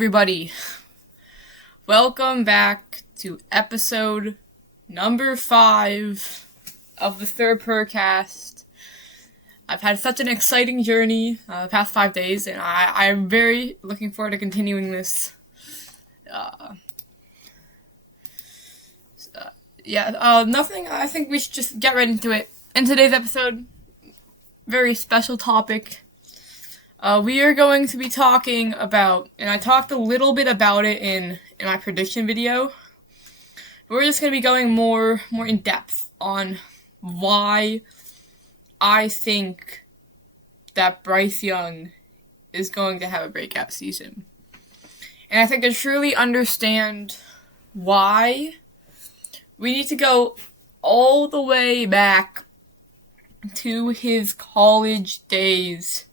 everybody. Welcome back to episode number 5 of the Sir Purrcast. I've had such an exciting journey the past 5 days, and I'm very looking forward to continuing this. Nothing. I think we should just get right into it. In today's episode, very special topic. We are going to be talking about, and I talked a little bit about it in my prediction video, but we're just going to be going more in depth on why I think that Bryce Young is going to have a breakout season. And I think to truly understand why, we need to go all the way back to his college days,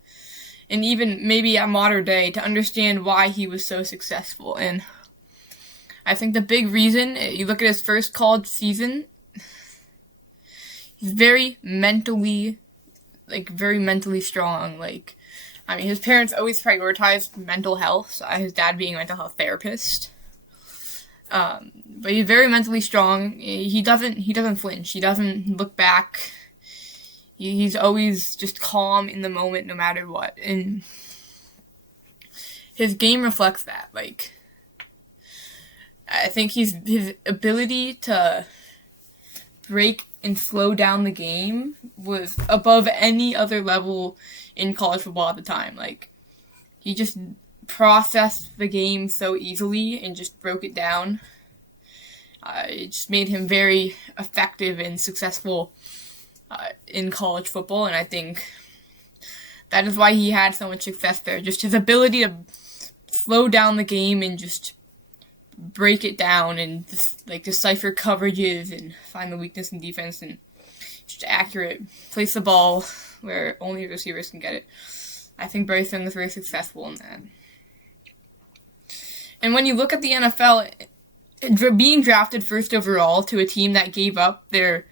and even maybe at modern day, to understand why he was so successful. And I think the big reason, you look at his first college season, he's very mentally strong. His parents always prioritized mental health, his dad being a mental health therapist. But he's very mentally strong. He doesn't flinch. He doesn't look back. He's always just calm in the moment, no matter what. And his game reflects that. I think his ability to break and slow down the game was above any other level in college football at the time. He just processed the game so easily and just broke it down. It just made him very effective and successful in college football, and I think that is why he had so much success there. Just his ability to slow down the game and just break it down and just decipher coverages and find the weakness in defense and just accurate, place the ball where only receivers can get it. I think Bryce Young is very successful in that. And when you look at the NFL, being drafted first overall to a team that gave up their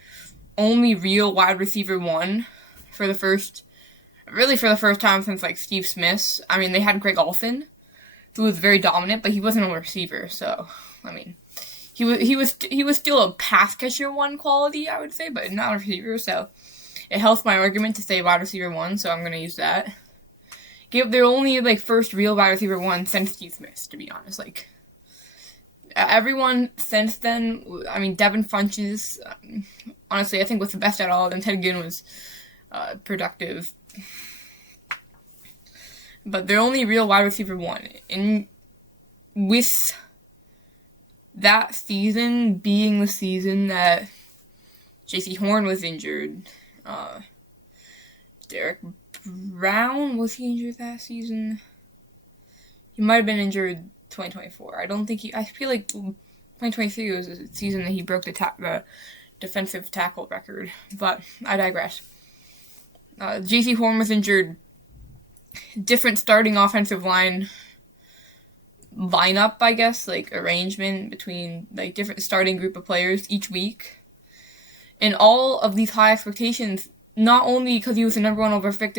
only real wide receiver one for the first time since Steve Smith. They had Greg Olsen, who was very dominant, but he wasn't a receiver. So, he was still a pass catcher one quality, I would say, but not a receiver. So, it helps my argument to say wide receiver one. So I'm gonna use that. Gave their only first real wide receiver one since Steve Smith, to be honest. Everyone since then, Devin Funchess, honestly, I think was the best at all. And Ted Ginn was productive. But they're only real wide receiver one. And with that season being the season that J.C. Horn was injured, Derek Brown, was he injured that season? He might have been injured 2024. I feel like 2023 was the season that he broke the defensive tackle record, but I digress. J.C. Horn was injured. Different starting offensive lineup, I guess, arrangement between different starting group of players each week. And all of these high expectations, not only because he was the number one overall pick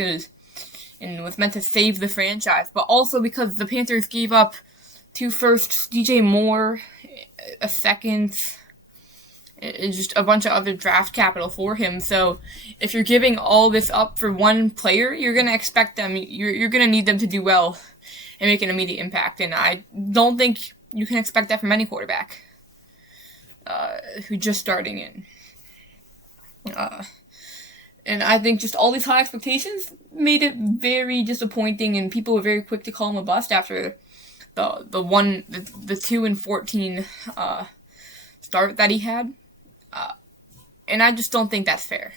and was meant to save the franchise, but also because the Panthers gave up 2 firsts, DJ Moore, a second, and just a bunch of other draft capital for him. So if you're giving all this up for one player, you're going to expect them, you're going to need them to do well and make an immediate impact. And I don't think you can expect that from any quarterback who's just starting in. And I think just all these high expectations made it very disappointing, and people were very quick to call him a bust after the 2-14 start that he had, and I just don't think that's fair.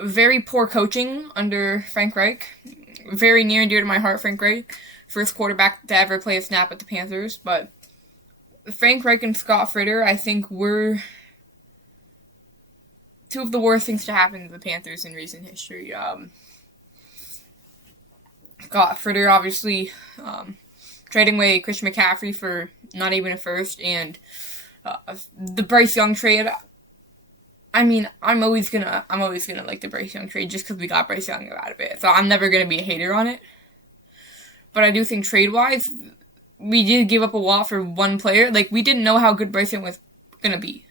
Very poor coaching under Frank Reich. Very near and dear to my heart, Frank Reich, first quarterback to ever play a snap at the Panthers. But Frank Reich and Scott Fritter, I think, were two of the worst things to happen to the Panthers in recent history. Scott Fritter, obviously, trading away Christian McCaffrey for not even a first, and the Bryce Young trade. I'm always gonna like the Bryce Young trade just because we got Bryce Young out of it. So I'm never gonna be a hater on it. But I do think trade-wise, we did give up a lot for one player. Like, we didn't know how good Bryce Young was going to be.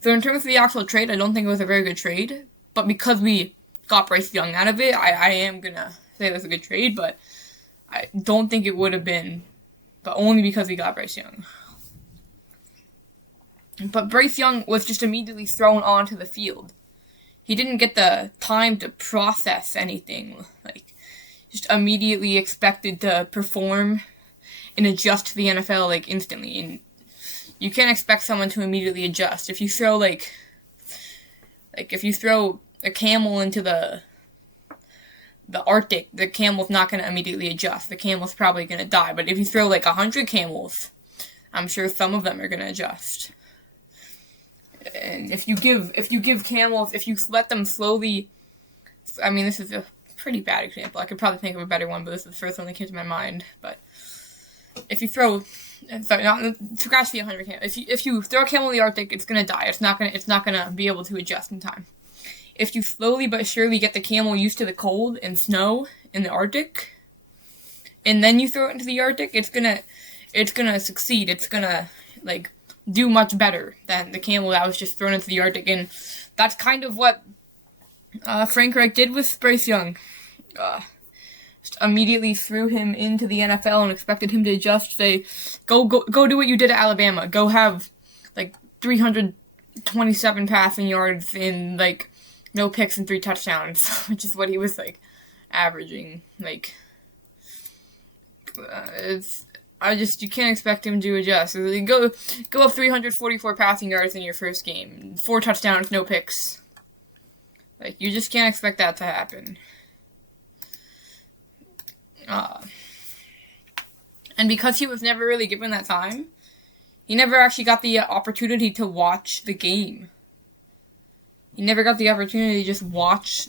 So in terms of the actual trade, I don't think it was a very good trade. But because we got Bryce Young out of it, I am going to say it was a good trade. But I don't think it would have been, but only because we got Bryce Young. But Bryce Young was just immediately thrown onto the field. He didn't get the time to process anything. Like, just immediately expected to perform and adjust to the NFL, like, instantly. And you can't expect someone to immediately adjust. If you throw, if you throw a camel into the Arctic, the camel's not going to immediately adjust. The camel's probably going to die. But if you throw, 100 camels, I'm sure some of them are going to adjust. And if you give camels, if you let them slowly, I mean, this is a pretty bad example. I could probably think of a better one, but this is the first one that came to my mind. But if you throw, sorry, not scratch the 100 camels. If you throw a camel in the Arctic, it's gonna die. It's not gonna be able to adjust in time. If you slowly but surely get the camel used to the cold and snow in the Arctic, and then you throw it into the Arctic, it's gonna succeed. It's gonna do much better than the camel that was just thrown into the Arctic. And that's kind of what Frank Reich did with Bryce Young. Just immediately threw him into the NFL and expected him to adjust, say, go do what you did at Alabama. Go have 327 passing yards and no picks and 3 touchdowns, which is what he was averaging. You can't expect him to adjust. Go up 344 passing yards in your first game. 4 touchdowns, no picks. You just can't expect that to happen. And because he was never really given that time, he never actually got the opportunity to watch the game. He never got the opportunity to just watch,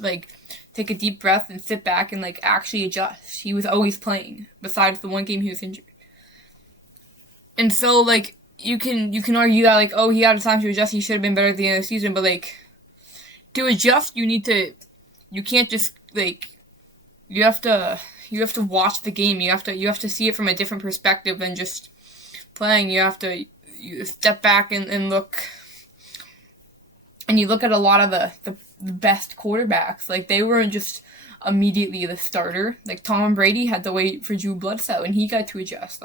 take a deep breath and sit back and, actually adjust. He was always playing, besides the one game he was injured. And so, you can argue that, he had time to adjust, he should have been better at the end of the season, but, to adjust, you can't just, you have to watch the game, you have to see it from a different perspective than just playing. You step back and look, and you look at a lot of the best quarterbacks, they weren't just immediately the starter. Tom Brady had to wait for Drew Bledsoe, and he got to adjust,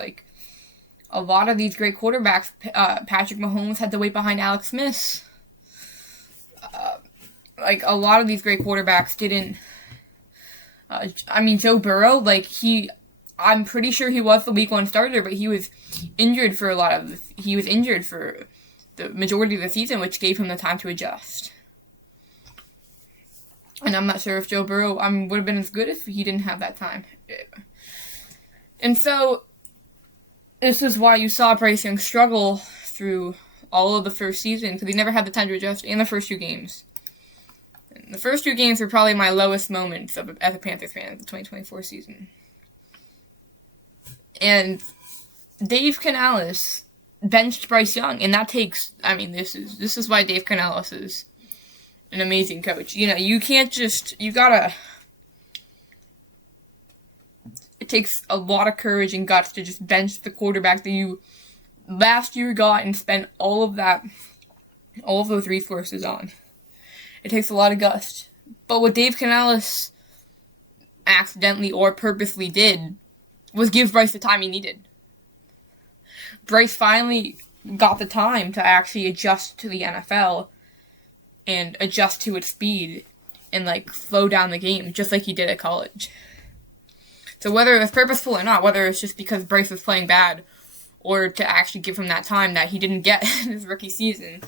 a lot of these great quarterbacks, Patrick Mahomes had to wait behind Alex Smith. A lot of these great quarterbacks didn't. Joe Burrow, I'm pretty sure he was the week 1 starter, but he was injured for he was injured for the majority of the season, which gave him the time to adjust. And I'm not sure if Joe Burrow would have been as good if he didn't have that time. And so, this is why you saw Bryce Young struggle through all of the first season, because he never had the time to adjust in the first 2 games. And the first 2 games were probably my lowest moments as a Panthers fan of the 2024 season. And Dave Canales benched Bryce Young, and that takes, this is why Dave Canales is an amazing coach. You can't just, it takes a lot of courage and guts to just bench the quarterback that you last year got and spent all of those resources on. It takes a lot of guts. But what Dave Canales accidentally or purposely did was give Bryce the time he needed. Bryce finally got the time to actually adjust to the NFL and adjust to its speed and slow down the game, just like he did at college. So whether it was purposeful or not, whether it's just because Bryce was playing bad, or to actually give him that time that he didn't get in his rookie season,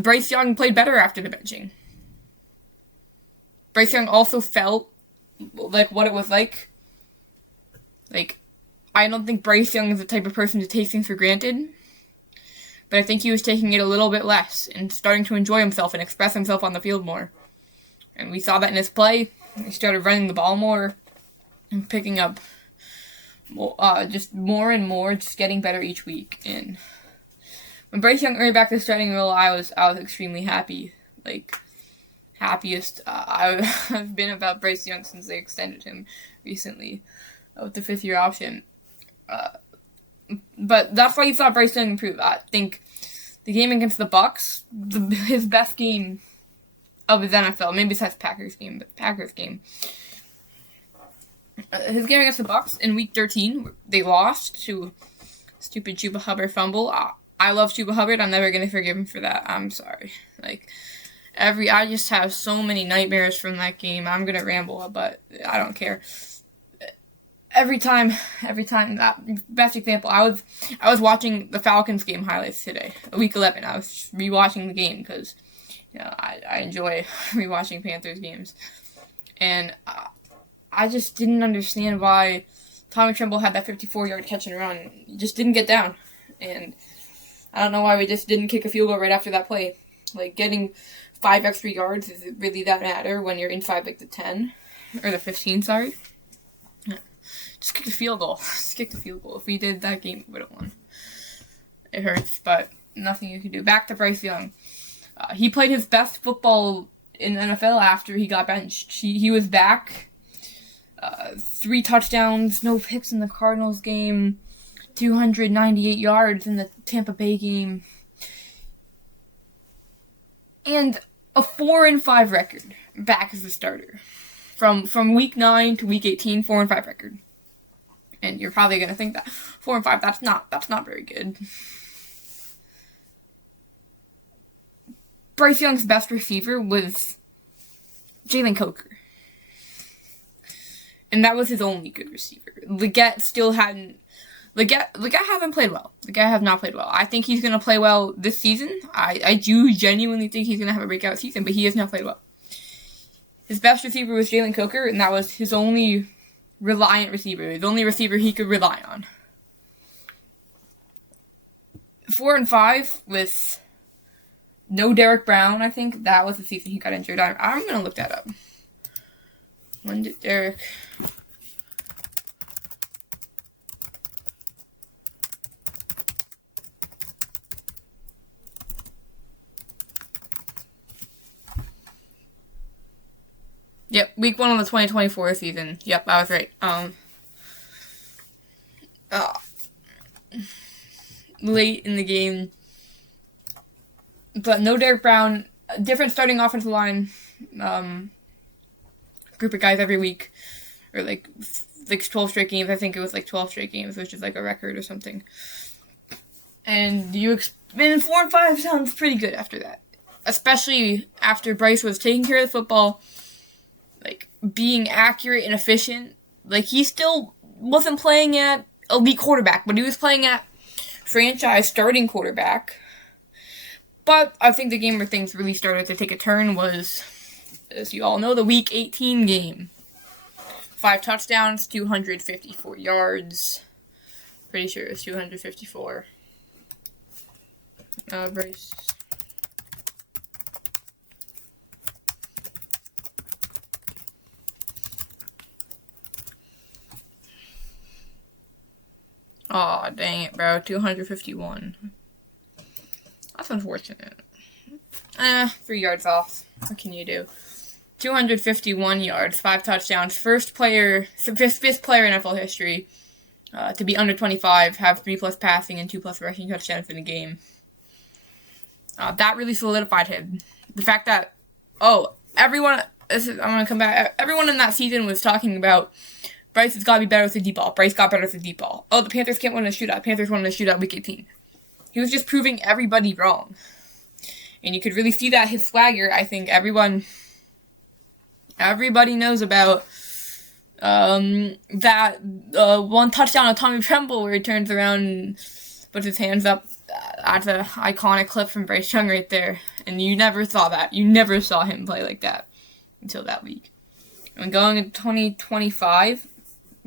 Bryce Young played better after the benching. Bryce Young also felt what it was like. I don't think Bryce Young is the type of person to take things for granted, but I think he was taking it a little bit less and starting to enjoy himself and express himself on the field more. And we saw that in his play. He started running the ball more and picking up just more and more, just getting better each week. And when Bryce Young earned back the starting role, I was extremely happy. happiest I've been about Bryce Young since they extended him recently with the 5th-year option. But that's why you saw Bryce Young improve. I think the game against the Bucks, his best game of his NFL, maybe besides Packers game, but Packers game. His game against the Bucks in Week 13, they lost to stupid Chuba Hubbard fumble. I love Chuba Hubbard. I'm never gonna forgive him for that. I'm sorry. I just have so many nightmares from that game. I'm gonna ramble, but I don't care. Every time that best example, I was watching the Falcons game highlights today, Week 11. I was rewatching the game because I enjoy rewatching Panthers games, and I just didn't understand why Tommy Tremble had that 54-yard catch and run. He just didn't get down, and I don't know why we just didn't kick a field goal right after that play. Getting 5 extra yards, does it really that matter when you're inside the 10 or the 15? Sorry. Just kick the field goal. Just kick the field goal. If we did that game, we would have won. It hurts, but nothing you can do. Back to Bryce Young. He played his best football in the NFL after he got benched. He was back. 3 touchdowns, no picks in the Cardinals game, 298 yards in the Tampa Bay game, and a 4-5 record back as a starter. From Week 9 to Week 18, 4-5 record. And you're probably gonna think that 4-5, that's not very good. Bryce Young's best receiver was Jalen Coker. And that was his only good receiver. Leggett still hadn't... Leggett hasn't played well. Leggett has not played well. I think he's going to play well this season. I do genuinely think he's going to have a breakout season, but he has not played well. His best receiver was Jalen Coker, and that was his only reliant receiver. His only receiver he could rely on. 4-5 with no Derek Brown, I think. That was the season he got injured. I'm going to look that up. When did Derek... Yep, Week 1 of the 2024 season. Yep, I was right. Late in the game. But no Derek Brown. Different starting offensive line. Group of guys every week. Or 12 straight games. I think it was 12 straight games, which is a record or something. And 4-5 sounds pretty good after that. Especially after Bryce was taking care of the football, being accurate and efficient. He still wasn't playing at elite quarterback, but he was playing at franchise starting quarterback. But I think the game where things really started to take a turn was, as you all know, the Week 18 game. 5 touchdowns, 254 yards. Pretty sure it was 254. Bryce. Aw, dang it, bro. 251. That's unfortunate. 3 yards off. What can you do? 251 yards, 5 touchdowns. Fifth player in NFL history to be under 25, have 3+ passing and 2+ rushing touchdowns in a game. That really solidified him. The fact that, everyone in that season was talking about Bryce has got to be better with the deep ball. Bryce got better with the deep ball. Oh, the Panthers can't win a shootout. Panthers won a shootout Week 18. He was just proving everybody wrong. And you could really see that his swagger. I think everybody knows about that one touchdown of Tommy Tremble where he turns around and puts his hands up. That's an iconic clip from Bryce Young right there. And you never saw that. You never saw him play like that until that week. And going in 2025,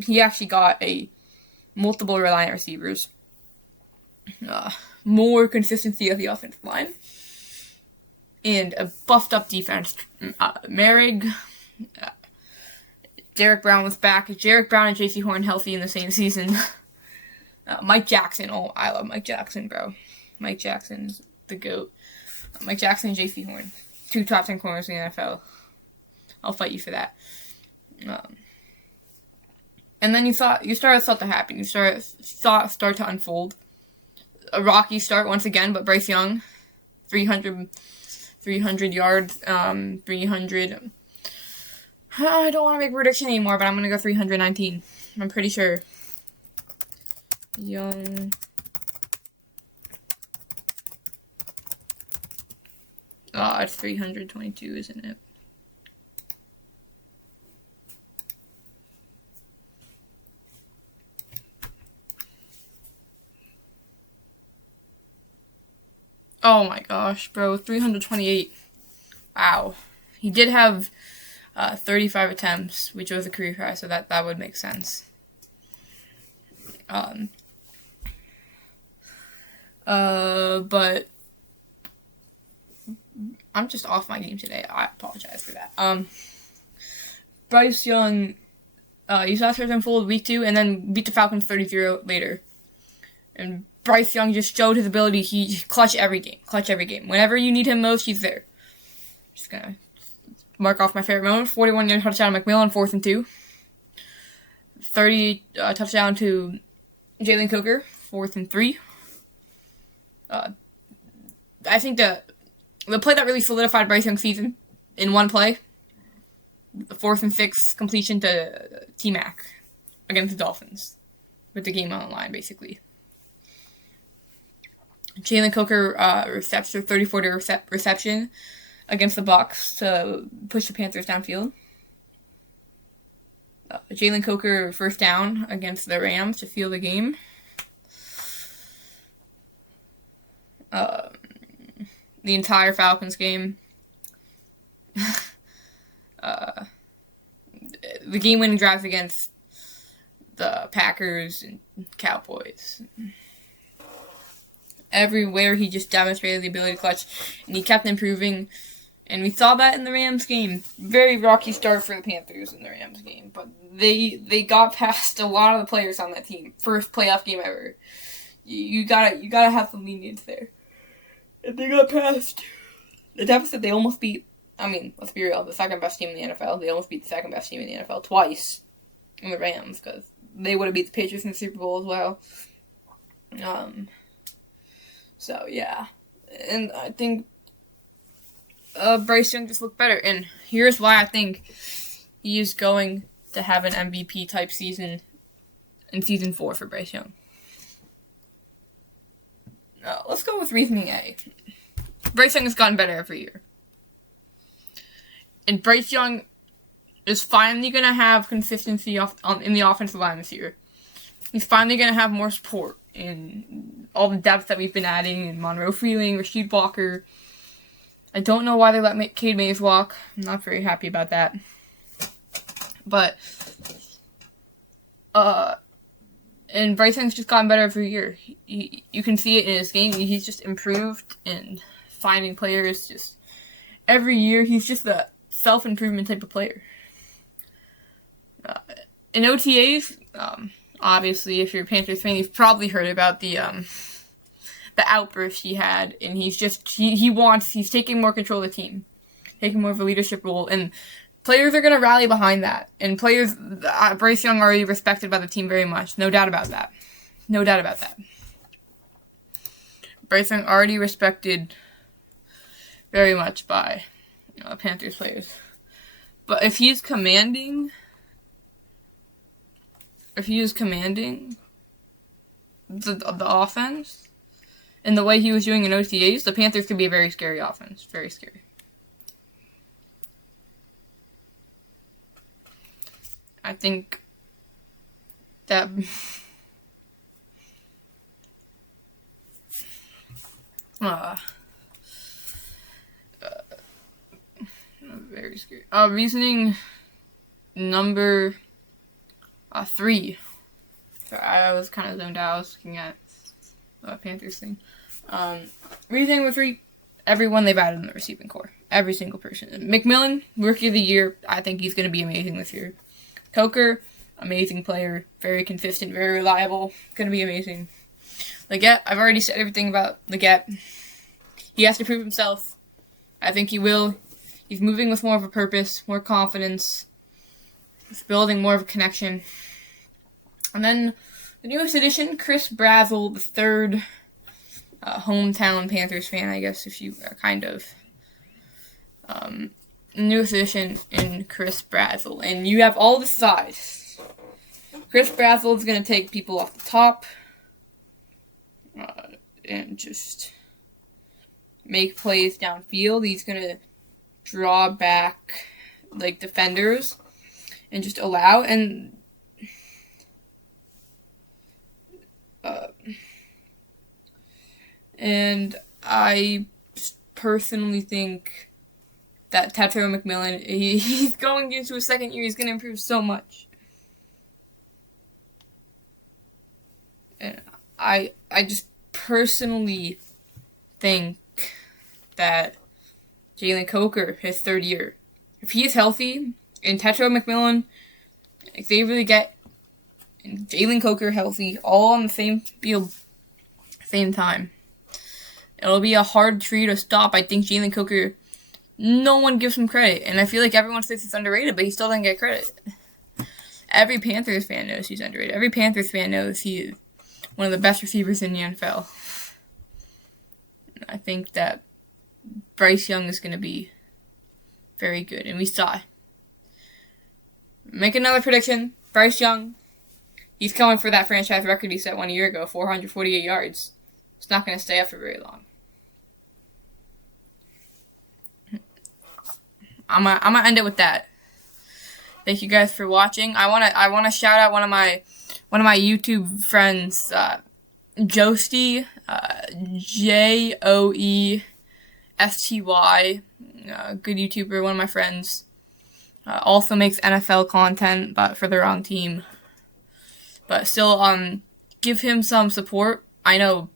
he actually got multiple reliant receivers. More consistency of the offensive line. And a buffed up defense. Merrick, Derek Brown was back. Derek Brown and J.C. Horn healthy in the same season. Mike Jackson. Oh, I love Mike Jackson, bro. Mike Jackson's the GOAT. Mike Jackson and J.C. Horn. 2 top 10 corners in the NFL. I'll fight you for that. And then you started to thought to happen. You start to unfold. A rocky start once again, but Bryce Young, 300 yards, 300. I don't want to make a prediction anymore, but I'm going to go 319. I'm pretty sure. Young. It's 322, isn't it? Oh my gosh, bro, 328. Wow. He did have 35 attempts, which was a career high, so that would make sense. But I'm just off my game today. I apologize for that. Bryce Young, you saw his unfold week 2, and then beat the Falcons 30-0 later. And Bryce Young just showed his ability. He clutch every game. Whenever you need him most, he's there. Just gonna mark off my favorite moment. 41-yard touchdown to McMillan, 4th and 2. 30 touchdown to Jalen Coker, 4th and 3. I think the play that really solidified Bryce Young's season in one play, the 4th and 6 completion to T-Mac against the Dolphins, with the game on the line, basically. Jalen Coker reception, 34 reception against the Bucs to push the Panthers downfield. Jalen Coker first down against the Rams to seal the game. The entire Falcons game. The game-winning drives against the Packers and Cowboys. Everywhere he just demonstrated the ability to clutch, and he kept improving. And we saw that in the Rams game. Very rocky start for the Panthers in the Rams game, but they got past a lot of the players on that team. First playoff game ever. You gotta have some lenience there. And they got past the deficit. They almost beat. I mean, let's be real. The second best team in the NFL. They almost beat the second best team in the NFL twice in the Rams, because they would have beat the Patriots in the Super Bowl as well. So yeah, and I think Bryce Young just looked better, and here's why I think he is going to have an MVP type season in season 4 for Bryce Young. Let's go with reasoning A. Bryce Young has gotten better every year, and Bryce Young is finally going to have consistency in the offensive line this year. He's finally going to have more support in all the depth that we've been adding in Monroe Freeling, Rasheed Walker. I don't know why they let Cade Mays walk. I'm not very happy about that. But, and Bryce Young's just gotten better every year. You can see it in his game. He's just improved in finding players. Just every year, he's just a self-improvement type of player. In OTAs, obviously, if you're a Panthers fan, you've probably heard about the outburst he had, and he's taking more control of the team, taking more of a leadership role, and players are going to rally behind that, and Bryce Young already respected by the team very much, no doubt about that. Bryce Young already respected very much by Panthers players, but if he is commanding the offense in the way he was doing in OTAs, the Panthers could be a very scary offense. Very scary. I think that very scary. Reasoning number 3. Sorry, I was kind of zoned out. I was looking at the Panthers thing. Reasoning number 3, everyone they've added in the receiving core. Every single person. McMillan, Rookie of the Year. I think he's going to be amazing this year. Coker, amazing player. Very consistent, very reliable. Going to be amazing. Leggett, I've already said everything about Leggett. He has to prove himself. I think he will. He's moving with more of a purpose, more confidence. He's building more of a connection. And then the newest addition, Chris Brazzell, the third hometown Panthers fan, I guess, if you are kind of. Newest addition in Chris Brazzell. And you have all the sides. Chris Brazzell is going to take people off the top and just make plays downfield. He's going to draw back like defenders and just allow and I personally think that Tetairoa McMillan, he's going into his second year, he's going to improve so much. And I just personally think that Jalen Coker, his third year, if he is healthy, and Tetairoa McMillan, if they really get Jalen Coker healthy, all on the same field, same time, it'll be a hard tree to stop. I think Jalen Coker, no one gives him credit, and I feel like everyone says he's underrated, but he still doesn't get credit. Every Panthers fan knows he's underrated. Every Panthers fan knows he is one of the best receivers in the NFL. I think that Bryce Young is going to be very good, and we saw it. Make another prediction. Bryce Young, he's coming for that franchise record he set 1 year ago, 448 yards. It's not going to stay up for very long. I'm gonna end it with that. Thank you guys for watching. I wanna shout out one of my YouTube friends, Joesty, Joesty, good YouTuber, one of my friends. Also makes NFL content, but for the wrong team. But still, give him some support. I know,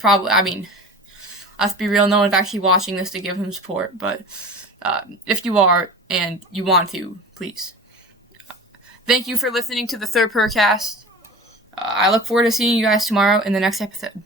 let's be real, no one's actually watching this to give him support, but if you are and you want to, please. Thank you for listening to the Sir Purrcast. I look forward to seeing you guys tomorrow in the next episode.